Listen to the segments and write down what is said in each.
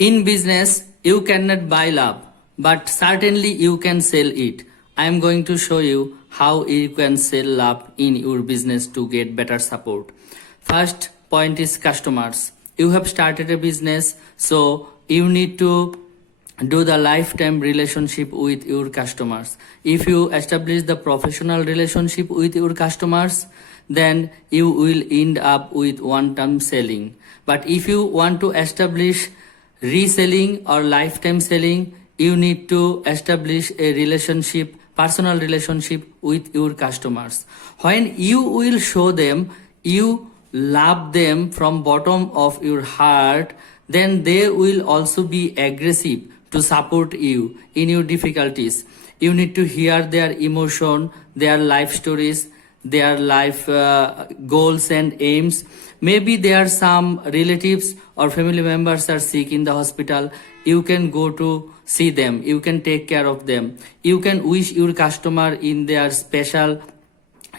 In business, you cannot buy love, but certainly you can sell it. I am going to show you how you can sell love in your business to get better support. First point is customers. You have started a business, so you need to do the lifetime relationship with your customers. If you establish the professional relationship with your customers, then you will end up with one-time selling. But if you want to establish reselling or lifetime selling, you need to establish a relationship, personal relationship with your customers. When you will show them you love them from bottom of your heart, then they will also be aggressive to support you in your difficulties. You need to hear their emotion, their life stories, their life goals and aims. Maybe there are some relatives or family members are sick in the hospital. You can go to see them. You can take care of them. You can wish your customer in their special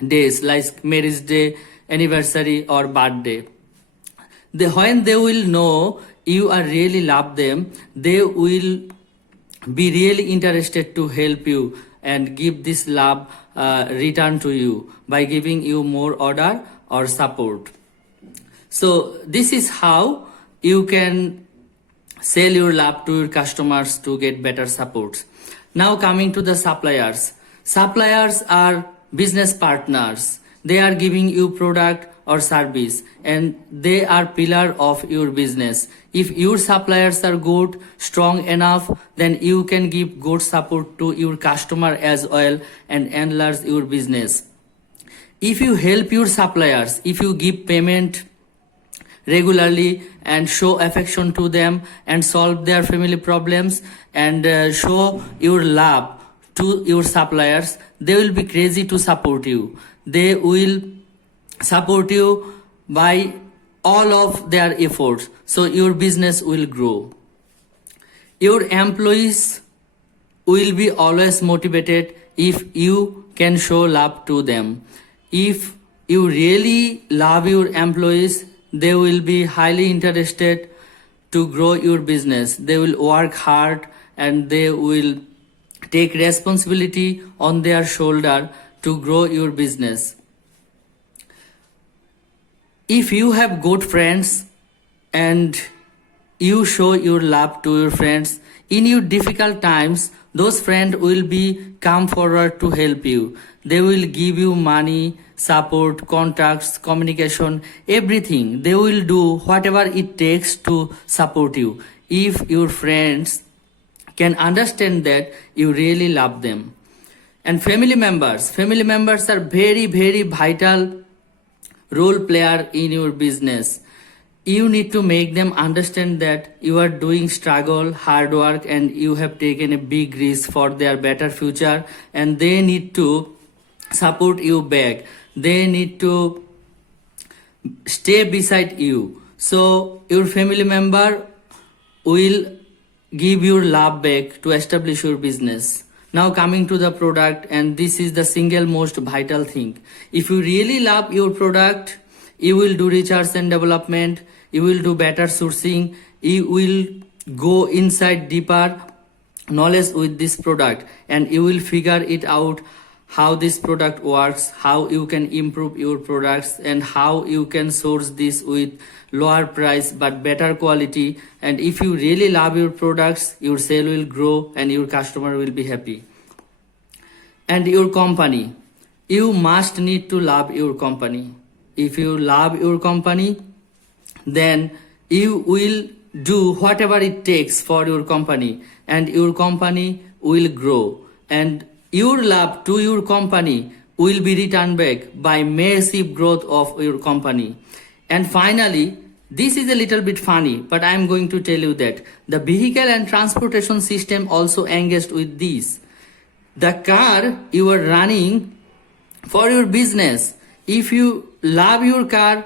days like marriage day, anniversary or birthday. When they will know you are really love them, they will be really interested to help you and give this love return to you by giving you more order or support. So this is how you can sell your love to your customers to get better support. Now coming to the suppliers. Suppliers are business partners. They are giving you product or service and they are pillar of your business. If your suppliers are good, strong enough, then you can give good support to your customer as well and enlarge your business. If you help your suppliers, if you give payment regularly and show affection to them and solve their family problems and show your love to your suppliers, they will be crazy to support you. They will support you by all of their efforts, so your business will grow. Your employees will be always motivated if you can show love to them. If you really love your employees, they will be highly interested to grow your business. They will work hard and they will take responsibility on their shoulder to grow your business. If you have good friends and you show your love to your friends, in your difficult times, those friends will be come forward to help you. They will give you money, support, contacts, communication, everything. They will do whatever it takes to support you. If your friends can understand that you really love them. And family members are very, very vital role player in your business. You need to make them understand that you are doing struggle, hard work, and you have taken a big risk for their better future, and they need to support you back. They need to stay beside you. So your family member will give your love back to establish your business. Now coming to the product, and this is the single most vital thing. If you really love your product, you will do research and development, you will do better sourcing, you will go inside deeper knowledge with this product, and you will figure it out how this product works, how you can improve your products, and how you can source this with lower price but better quality. And if you really love your products, your sale will grow and your customer will be happy. And your company, you must need to love your company. If you love your company, then you will do whatever it takes for your company, and your company will grow, and your love to your company will be returned back by massive growth of your company. And finally, this is a little bit funny, but I am going to tell you that the vehicle and transportation system also engaged with this. The car you are running for your business, if you love your car,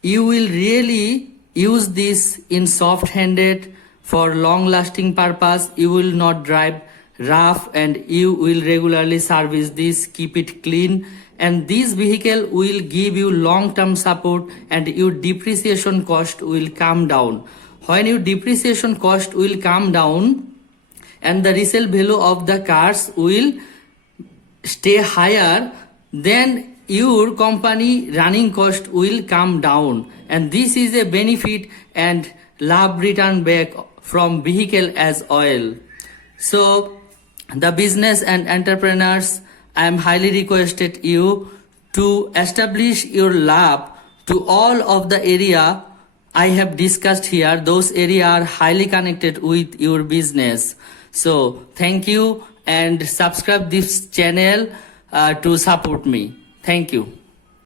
you will really use this in soft-handed for long-lasting purpose. You will not drive rough and you will regularly service this, keep it clean, and this vehicle will give you long-term support and your depreciation cost will come down. when your depreciation cost will come down and the resale value of the cars will stay higher, then your company running cost will come down, and this is a benefit and love return back from vehicle as oil. So the business and entrepreneurs, I am highly requested you to establish your lab to all of the area I have discussed here. Those areas are highly connected with your business. So thank you and subscribe this channel to support me. Thank you.